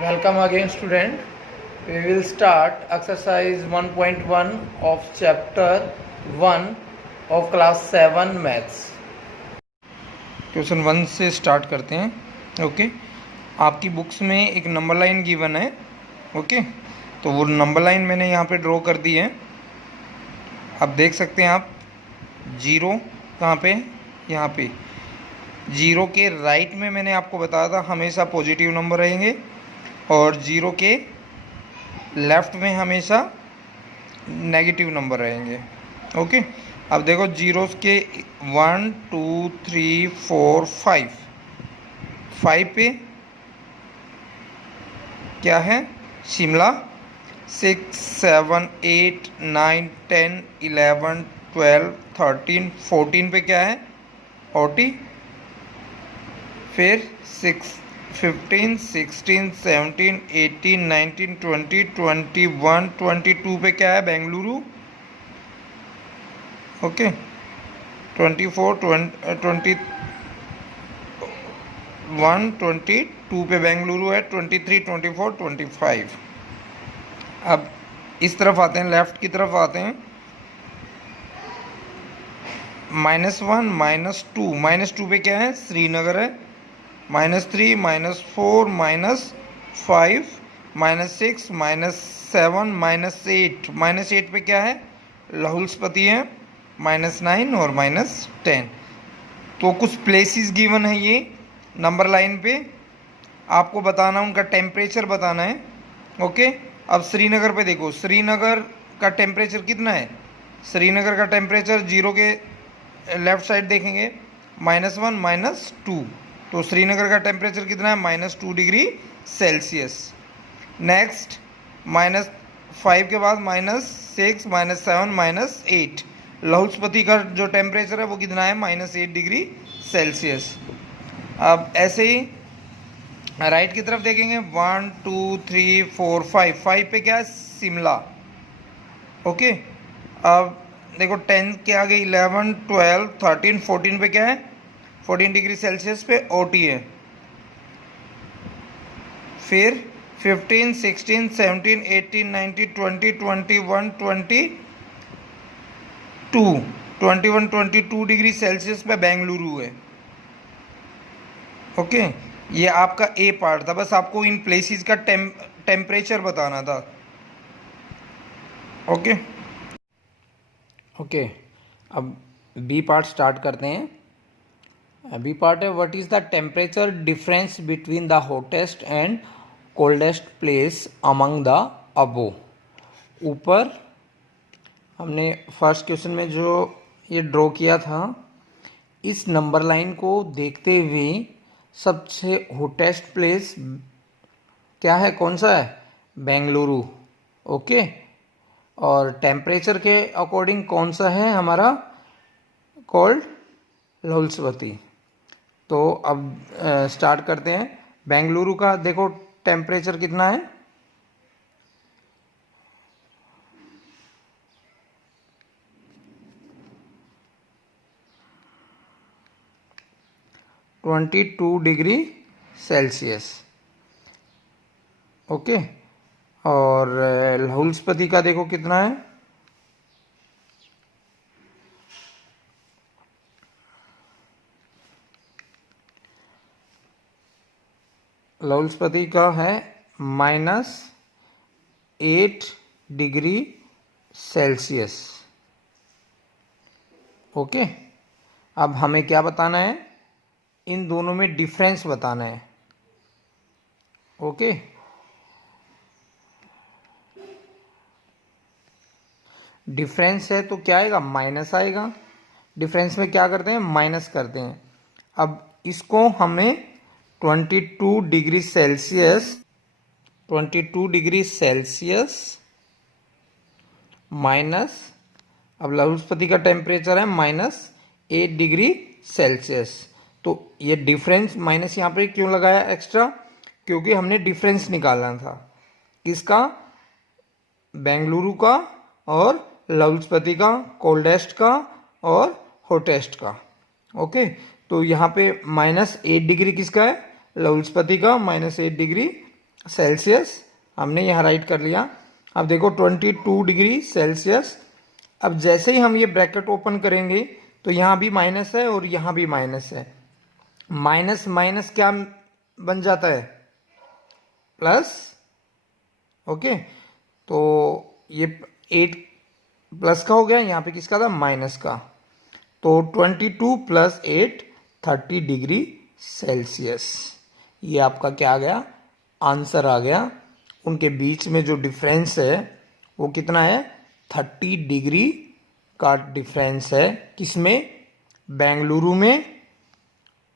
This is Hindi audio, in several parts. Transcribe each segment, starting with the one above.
Welcome again, student. We will start exercise 1.1 of chapter 1 of class 7 maths. Question 1 से स्टार्ट करते हैं. ओके, आपकी बुक्स में एक नंबर लाइन गिवन है. ओके, तो वो नंबर लाइन मैंने यहाँ पे ड्रॉ कर दी है. अब देख सकते हैं आप जीरो कहाँ पे, यहाँ पे जीरो के राइट में मैंने आपको बताया था हमेशा पॉजिटिव नंबर रहेंगे और जीरो के लेफ़्ट में हमेशा नेगेटिव नंबर रहेंगे. ओके, अब देखो जीरोस के 1 2 3 4 5 पे क्या है शिमला. 6 7 8 9 10 11 12 13 14 पे क्या है ओटी. फिर 15 16 17 18 19 20 21 22 पे क्या है बेंगलुरु. ओके, 24 21 22 पे बेंगलुरु है. 23 24 25. अब इस तरफ आते हैं, लेफ्ट की तरफ आते हैं. -1 -2 पे क्या है श्रीनगर है. -3 -4 -5 -6 -7 -8 पे क्या है लाहौल स्पीति है. -9 और -10. तो कुछ प्लेसेस गिवन है ये नंबर लाइन पे, आपको बताना उनका टेम्परेचर बताना है. ओके, अब श्रीनगर पे देखो, श्रीनगर का टेम्परेचर कितना है. श्रीनगर का टेम्परेचर जीरो के लेफ़्ट साइड देखेंगे -1 -2. तो श्रीनगर का टेम्परेचर कितना है -2 डिग्री सेल्सियस. नेक्स्ट -5 के बाद -6 -7 -8. लाहौल स्पीति का जो टेम्परेचर है वो कितना है -8 डिग्री सेल्सियस. अब ऐसे ही राइट की तरफ देखेंगे 1 2 3 4 5 पे क्या है शिमला. ओके, अब देखो 10 के आगे 11 12 13 14 पे क्या है 14 डिग्री सेल्सियस पे ओटी है. फिर 15 16 17 18 19 20 21 22 डिग्री सेल्सियस पे बेंगलुरु है. ओके, ये आपका ए पार्ट था. बस आपको इन प्लेसेस का टेम्परेचर बताना था. ओके ओके, अब बी पार्ट स्टार्ट करते हैं. बी पार्ट है what is the temperature difference between the hottest and coldest place among the above. ऊपर हमने फर्स्ट क्वेश्चन में जो ये ड्रॉ किया था, इस नंबर लाइन को देखते हुए सबसे हॉटेस्ट प्लेस क्या है, कौन सा है बेंगलुरु. ओके, और टेम्परेचर के अकॉर्डिंग कौन सा है हमारा कोल्ड लाहौल स्पीति. तो अब स्टार्ट करते हैं. बेंगलुरु का देखो टेम्परेचर कितना है -22 डिग्री सेल्सियस. ओके, और लाहौल स्पीति का देखो कितना है लाहौल स्पीति का है -8 डिग्री सेल्सियस. ओके, अब हमें क्या बताना है, इन दोनों में डिफरेंस बताना है. ओके, डिफरेंस है तो क्या आएगा माइनस आएगा. डिफरेंस में क्या करते हैं माइनस करते हैं. अब इसको हमें 22 डिग्री सेल्सियस माइनस, अब लाहौल स्पीति का टेम्परेचर है -8 डिग्री सेल्सियस. तो ये डिफरेंस माइनस यहाँ पे क्यों लगाया एक्स्ट्रा, क्योंकि हमने डिफरेंस निकालना था किसका, बेंगलुरु का और लाहौल स्पीति का, कोल्डेस्ट का और हॉटेस्ट का. ओके, तो यहाँ पे -8 डिग्री किसका है लाहौल स्पीति का, -8 डिग्री सेल्सियस हमने यहाँ राइट कर लिया। अब देखो 22 डिग्री सेल्सियस। अब जैसे ही हम ये ब्रैकेट ओपन करेंगे तो यहाँ भी माइनस है और यहाँ भी माइनस है। माइनस माइनस क्या बन जाता है? प्लस। ओके, तो ये 8 प्लस का हो गया, यहाँ पे किसका था? माइनस का। तो 22 प्लस 8 30 डिग्री सेल्सियस। ये आपका क्या आ गया? आंसर आ गया। उनके बीच में जो डिफरेंस है वो कितना है? 30 डिग्री का डिफरेंस है। किसमें? बेंगलुरु में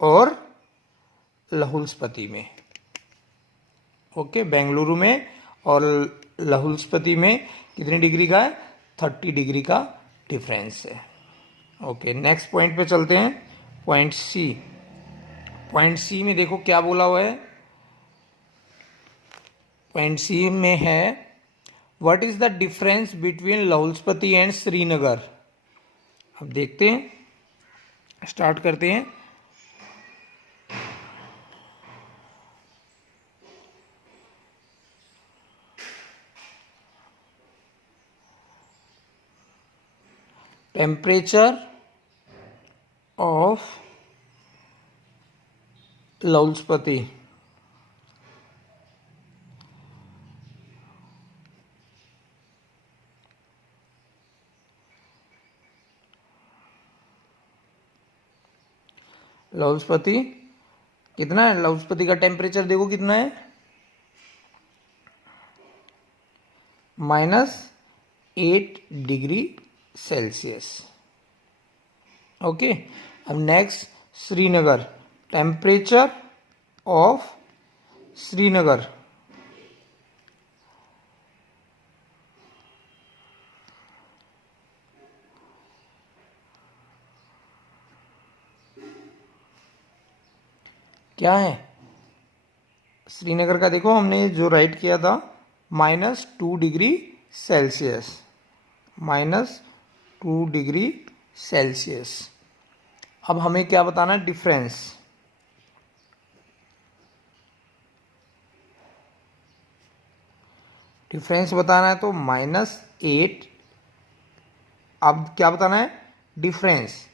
और लाहौल स्पीति में। ओके, बेंगलुरु में और लाहौल स्पीति में कितनी डिग्री का है? 30 डिग्री का डिफरेंस है। ओके, नेक्स्ट पॉइंट पे चलते हैं। पॉइंट सी। पॉइंट सी में देखो क्या बोला हुआ है। पॉइंट सी में है what is the difference between Lahaul Spiti and Srinagar. अब देखते हैं, स्टार्ट करते हैं। टेम्परेचर ऑफ लाहौल स्पीति लाहौल स्पीति कितना है? लाहौल स्पीति का टेम्परेचर देखो कितना है? -8 डिग्री सेल्सियस। ओके, अब next Srinagar. Temperature of Srinagar क्या है? श्रीनगर का देखो हमने जो राइट किया था -2 डिग्री सेल्सियस। -2 degree Celsius. अब हमें क्या बताना है? डिफरेंस। डिफरेंस बताना है तो -8। अब क्या बताना है? डिफरेंस।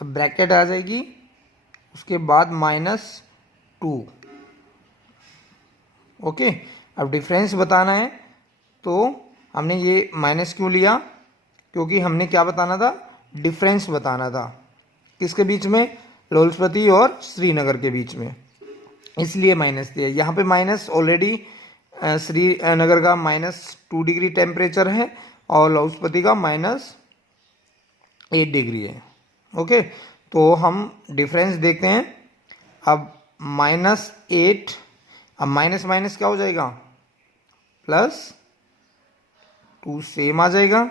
अब ब्रैकेट आ जाएगी, उसके बाद -2। ओके, अब डिफरेंस बताना है तो हमने ये माइनस क्यों लिया? क्योंकि हमने क्या बताना था? डिफरेंस बताना था। किसके बीच में? लाहौल स्पीति और श्रीनगर के बीच में, इसलिए माइनस दिया। यहाँ पे माइनस ऑलरेडी श्रीनगर का -2 डिग्री टेम्परेचर है और लाहौल स्पीति का -8 डिग्री है। ओके, तो हम डिफरेंस देखते हैं। अब -8, अब माइनस माइनस क्या हो जाएगा? +2 सेम आ जाएगा।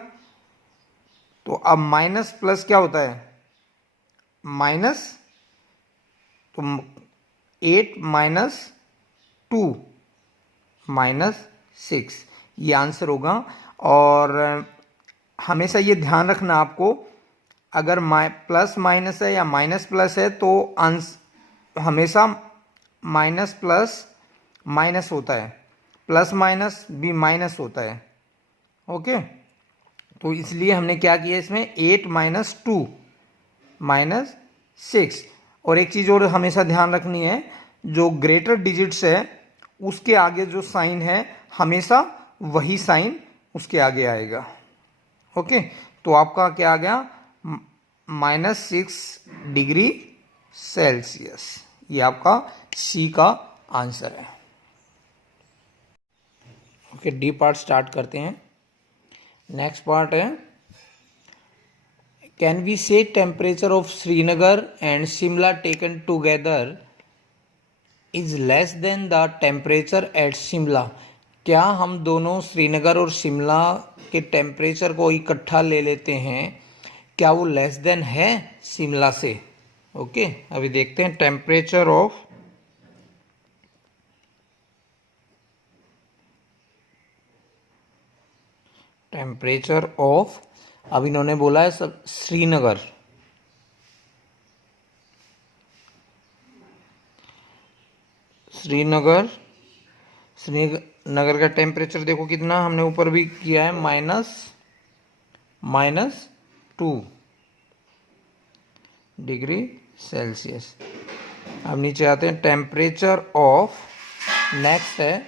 तो अब माइनस प्लस क्या होता है? माइनस, तो 8 -2 -6, ये आंसर होगा। और हमेशा ये ध्यान रखना आपको, अगर प्लस माइनस है या माइनस प्लस है तो हमेशा माइनस प्लस माइनस होता है, प्लस माइनस भी माइनस होता है। ओके, तो इसलिए हमने क्या किया इसमें? 8 -2 -6। और एक चीज़ और हमेशा ध्यान रखनी है, जो ग्रेटर डिजिट्स है उसके आगे जो साइन है हमेशा वही साइन उसके आगे आएगा। ओके, तो आपका क्या आ गया? -6 डिग्री सेल्सियस। ये आपका सी का आंसर है। ओके, डी पार्ट स्टार्ट करते हैं। नेक्स्ट पार्ट है, कैन वी से temperature of Srinagar and Shimla taken together is less than the temperature at Shimla. क्या हम दोनों श्रीनगर और शिमला के टेम्परेचर को इकट्ठा ले लेते हैं, क्या वो लेस देन है शिमला से? ओके, अभी देखते हैं टेम्परेचर ऑफ अब इन्होंने बोला है सब श्रीनगर। श्रीनगर का टेम्परेचर देखो कितना, हमने ऊपर भी किया है, -2 डिग्री सेल्सियस। अब नीचे आते हैं, टेम्परेचर ऑफ, नेक्स्ट है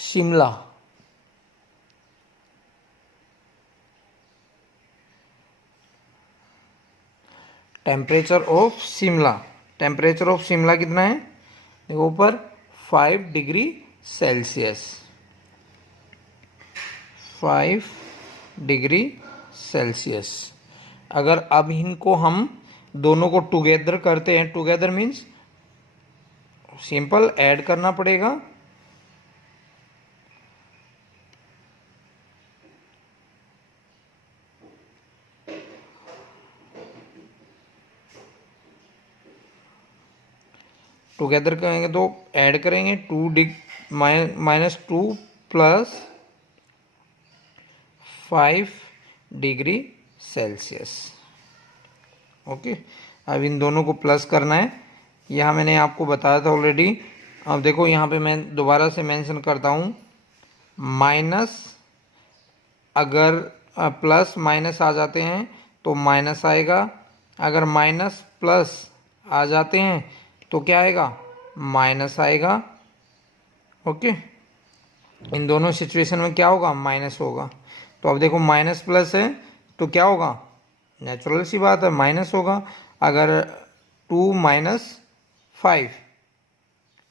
Shimla. Temperature of Shimla, temperature of Shimla कितना है, देखो ऊपर 5 डिग्री सेल्सियस, 5 डिग्री सेल्सियस। अगर अब इनको हम दोनों को टुगेदर करते हैं, टुगेदर मीन्स सिंपल ऐड करना पड़ेगा, टुगेदर करेंगे तो ऐड करेंगे, -2 प्लस 5 डिग्री सेल्सियस। ओके, अब इन दोनों को प्लस करना है, यहाँ मैंने आपको बताया था ऑलरेडी। अब देखो यहाँ पे मैं दोबारा से मेंशन करता हूँ, माइनस, अगर प्लस माइनस आ जाते हैं तो माइनस आएगा, अगर माइनस प्लस आ जाते हैं तो क्या आएगा, माइनस आएगा। ओके, इन दोनों सिचुएशन में क्या होगा, माइनस होगा। तो अब देखो माइनस प्लस है तो क्या होगा, नेचुरल सी बात है माइनस होगा। अगर 2 - 5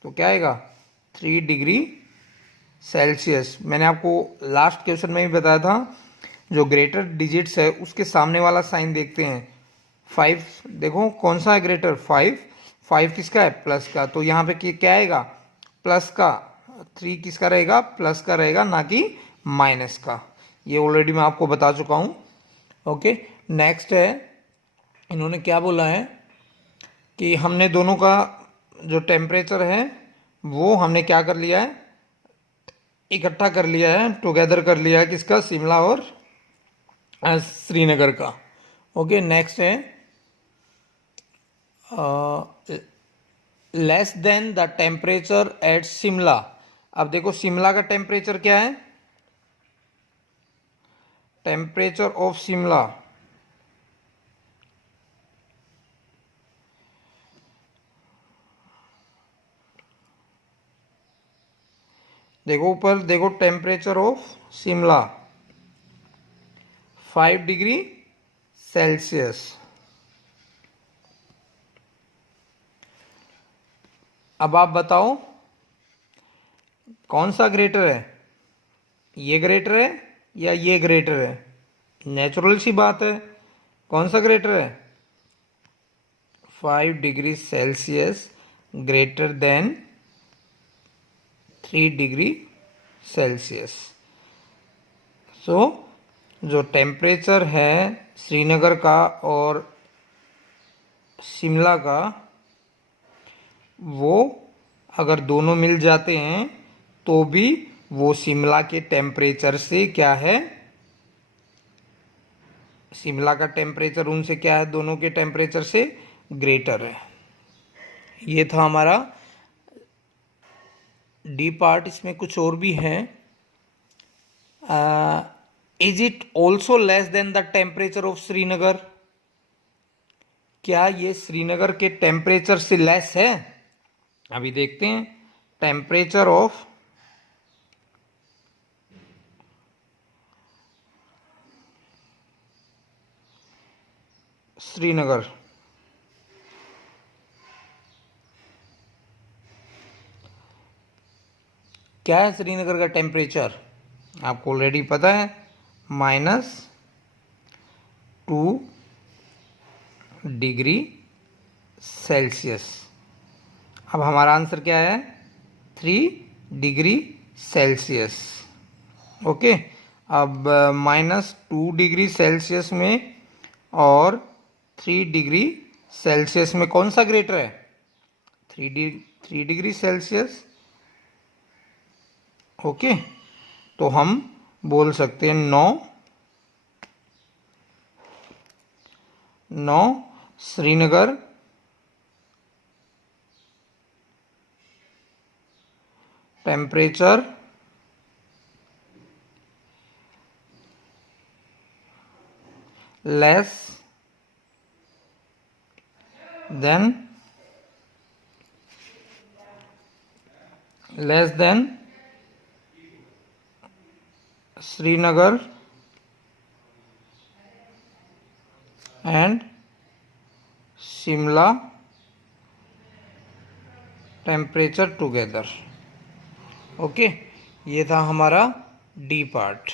तो क्या आएगा, 3 डिग्री सेल्सियस। मैंने आपको लास्ट क्वेश्चन में भी बताया था, जो ग्रेटर डिजिट्स है उसके सामने वाला साइन देखते हैं। 5 देखो कौन सा है ग्रेटर, 5 किसका है, प्लस का, तो यहाँ पे क्या आएगा, प्लस का। 3 किसका रहेगा, प्लस का रहेगा, ना कि माइनस का। ये ऑलरेडी मैं आपको बता चुका हूँ। ओके, नेक्स्ट है, इन्होंने क्या बोला है कि हमने दोनों का जो टेम्परेचर है वो हमने क्या कर लिया है, इकट्ठा कर लिया है, टुगेदर कर लिया है, किसका, शिमला और श्रीनगर का। ओके, नेक्स्ट है less than the temperature at Shimla. अब देखो शिमला का टेम्परेचर क्या है, टेम्परेचर ऑफ शिमला, देखो ऊपर देखो, temperature of Shimla 5 degree Celsius. अब आप बताओ कौन सा ग्रेटर है, ये ग्रेटर है या ये ग्रेटर है, नेचुरल सी बात है, कौन सा ग्रेटर है, 5 degree Celsius greater than 3 degree Celsius. So जो टेम्परेचर है श्रीनगर का और शिमला का, वो अगर दोनों मिल जाते हैं तो भी वो शिमला के टेम्परेचर से क्या है, शिमला का टेम्परेचर उनसे क्या है, दोनों के टेम्परेचर से ग्रेटर है। ये था हमारा डी पार्ट। इसमें कुछ और भी है, is it also less than the temperature of Srinagar, क्या ये श्रीनगर के टेम्परेचर से लेस है, अभी देखते हैं। टेम्परेचर ऑफ श्रीनगर, क्या है श्रीनगर का टेम्परेचर, आपको ऑलरेडी पता है, -2 डिग्री सेल्सियस। अब हमारा आंसर क्या है, 3 डिग्री सेल्सियस। ओके, अब -2 डिग्री सेल्सियस में और 3 डिग्री सेल्सियस में कौन सा ग्रेटर है, 3 डिग्री सेल्सियस। ओके, तो हम बोल सकते हैं 9 Srinagar temperature less than Srinagar and Shimla temperature together. Okay, ये था हमारा डी पार्ट।